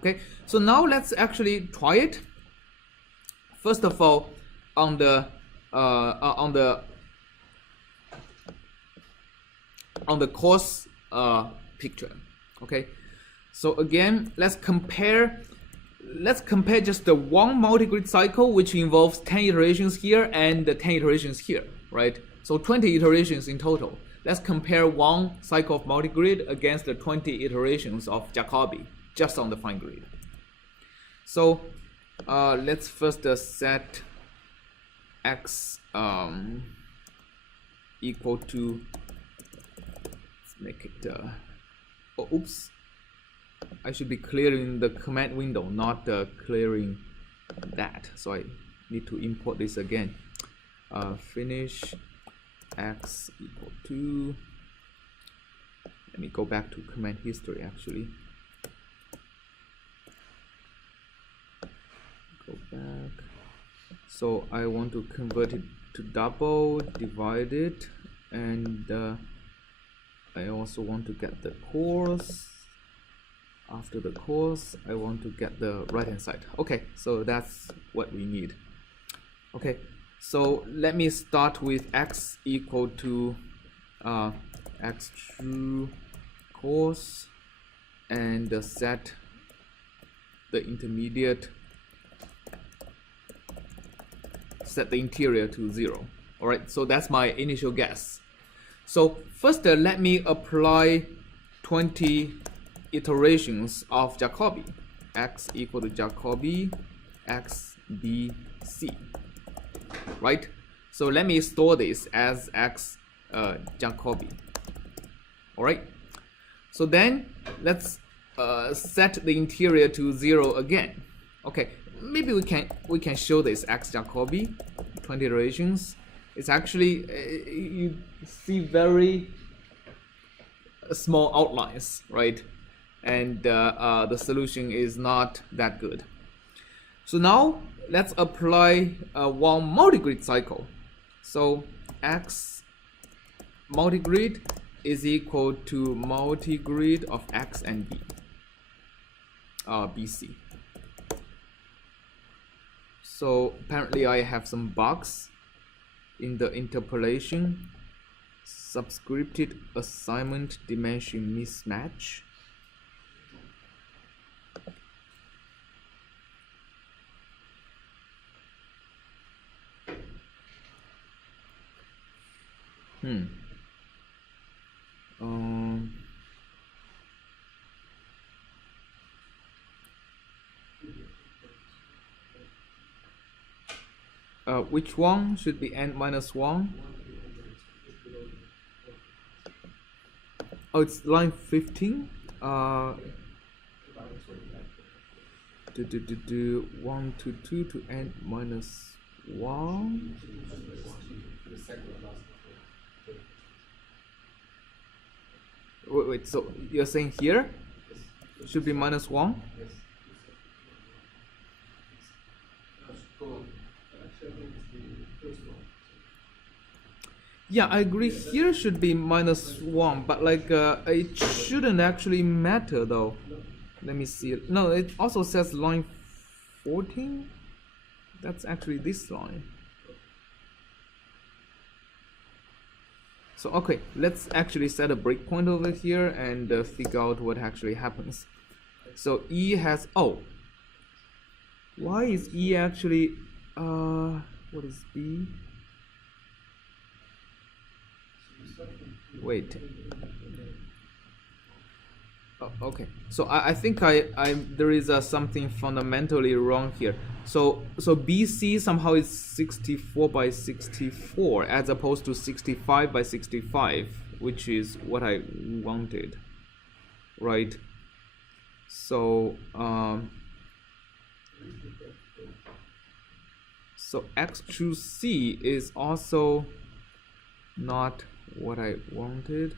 Okay, so now let's actually try it. First of all, on the course picture. Okay, so again, let's compare just the one multigrid cycle, which involves 10 iterations here and 10 iterations here, right? So 20 iterations in total. Let's compare one cycle of multigrid against the 20 iterations of Jacobi, just on the fine grid. So let's first set x equal to, let's make it, oh, oops, I should be clearing the command window, not clearing that. So I need to import this again. Finish x equal to, let me go back to command history actually. Go back. So I want to convert it to double, divide it, and I also want to get the course. After the course, I want to get the right hand side. Okay, so that's what we need. Okay, so let me start with x equal to x true course, and set the intermediate, set the interior to 0. All right, so that's my initial guess. So first, let me apply 20 iterations of Jacobi. X equal to Jacobi x b c, right? So let me store this as x Jacobi. All right, so then let's set the interior to 0 again. Okay, maybe we can show this x Jacobi 20 iterations. It's actually you see very small outlines, right? And the solution is not that good. So now let's apply one multigrid cycle. So x multigrid is equal to multigrid of x and b, bc. So apparently I have some bugs in the interpolation. Subscripted assignment dimension mismatch. Which one should be n-1? Oh, it's line 15. 1 to 2 to n-1. Wait, so you're saying here should be -1? Yeah, I agree. Here should be -1, but like it shouldn't actually matter though. Let me see. No, it also says line 14. That's actually this line. So okay, let's actually set a breakpoint over here and figure out what actually happens. So E has, oh, why is E actually what is B? Wait. Oh, okay, so I think there is something fundamentally wrong here. So BC somehow is 64 by 64 as opposed to 65 by 65, which is what I wanted, right? So so X true C is also not what I wanted.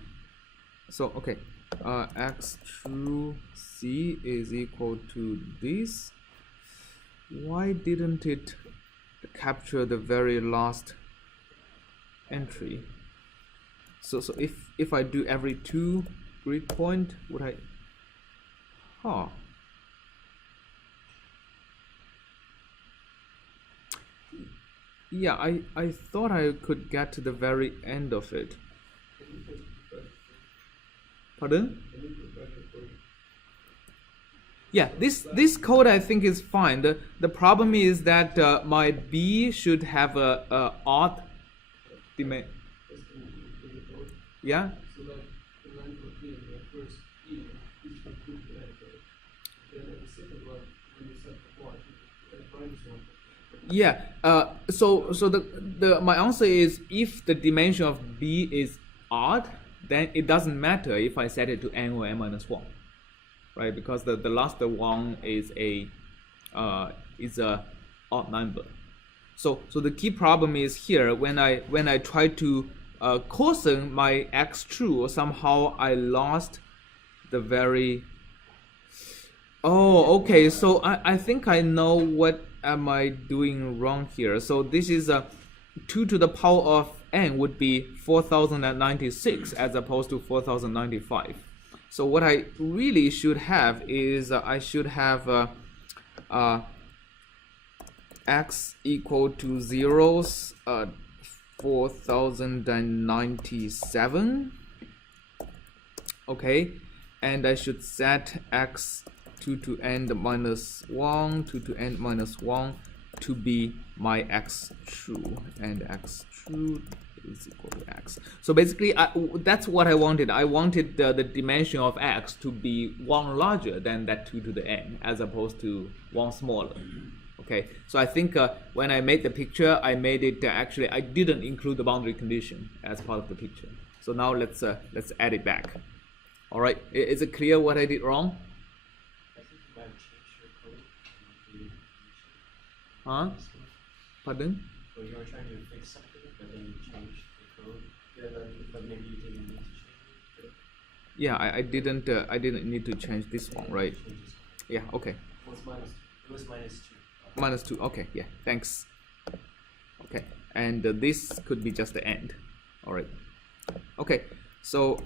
So okay, X true C is equal to this. Why didn't it capture the very last entry? So if I do every 2 grid point, would I? Yeah, I thought I could get to the very end of it. Pardon? Yeah, this code I think is fine. The problem is that my B should have a odd dimension. Yeah. So like the line for B and the first E, each one could be added. Then at the second one, when you set the one, add minus one. Yeah. So the my answer is if the dimension of B is odd, then it doesn't matter if I set it to n or n minus one, right? Because the last one is a odd number. So the key problem is here when I try to cosine my x true, somehow I lost the very. Oh, okay. So I think I know what am I doing wrong here. So this is 2 to the power of n would be 4096 as opposed to 4095. So what I really should have is I should have x equal to zeros 4097. Okay, and I should set x 2 to n minus 1, 2 to n minus 1 to be my x true, and x true is equal to x. So basically, that's what I wanted. I wanted the dimension of x to be 1 larger than that 2 to the n, as opposed to 1 smaller. Okay, so I think when I made the picture, I made it actually I didn't include the boundary condition as part of the picture. So now let's add it back. All right, is it clear what I did wrong? Huh? Pardon? So you were trying to fix something, but then you changed the code. Yeah, but maybe you didn't need to change it. Yeah, I didn't need to change this one, right? Yeah. Okay. What's minus? It was minus 2. Minus 2. Okay. Yeah. Thanks. Okay. And this could be just the end. All right. Okay. So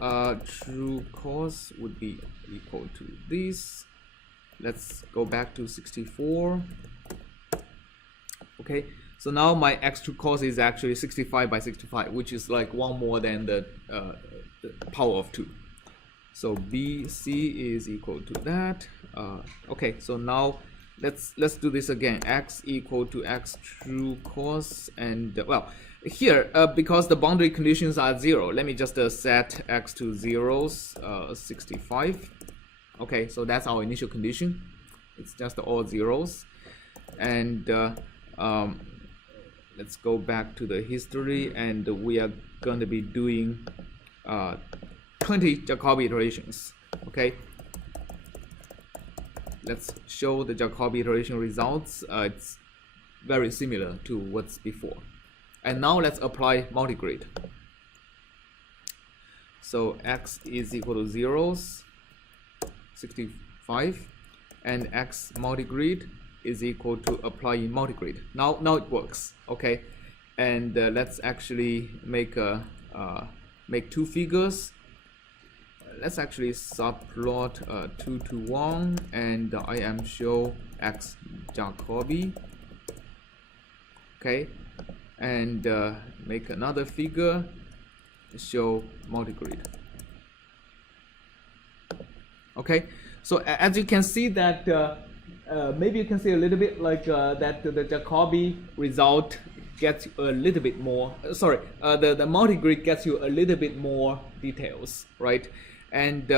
true cos would be equal to this. Let's go back to 64. Okay, so now my x true cos is actually 65 by 65, which is like 1 more than the power of 2. So BC is equal to that. Okay, so now let's do this again. X equal to x true cos, and well, here because the boundary conditions are 0, let me just set x to zeros, 65. Okay, so that's our initial condition. It's just all zeros, and let's go back to the history, and we are going to be doing 20 Jacobi iterations. Okay, let's show the Jacobi iteration results. It's very similar to what's before. And now let's apply multigrid. So x is equal to zeros, 65, and x multigrid is equal to applying multigrid. Now it works. Okay, and let's actually make make 2 figures. Let's actually subplot 2 to 1, and I am show x Jacobi. Okay, and make another figure, show multigrid. Okay, so as you can see that maybe you can see a little bit like that the Jacobi result gets a little bit more. Sorry, the multigrid gets you a little bit more details, right? And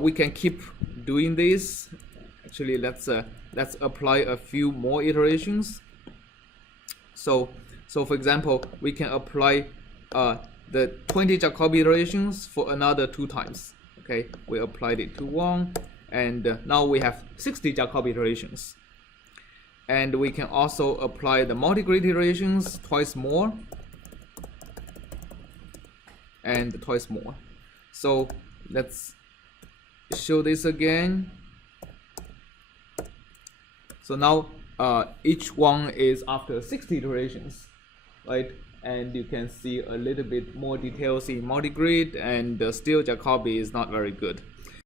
we can keep doing this. Actually, let's apply a few more iterations. So for example, we can apply the 20 Jacobi iterations for another 2 times. Okay, we applied it to 1, and now we have 60 Jacobi iterations. And we can also apply the multigrid iterations twice more, and twice more. So let's show this again. So now each one is after 60 iterations, right? And you can see a little bit more details in multigrid, and still Jacobi is not very good.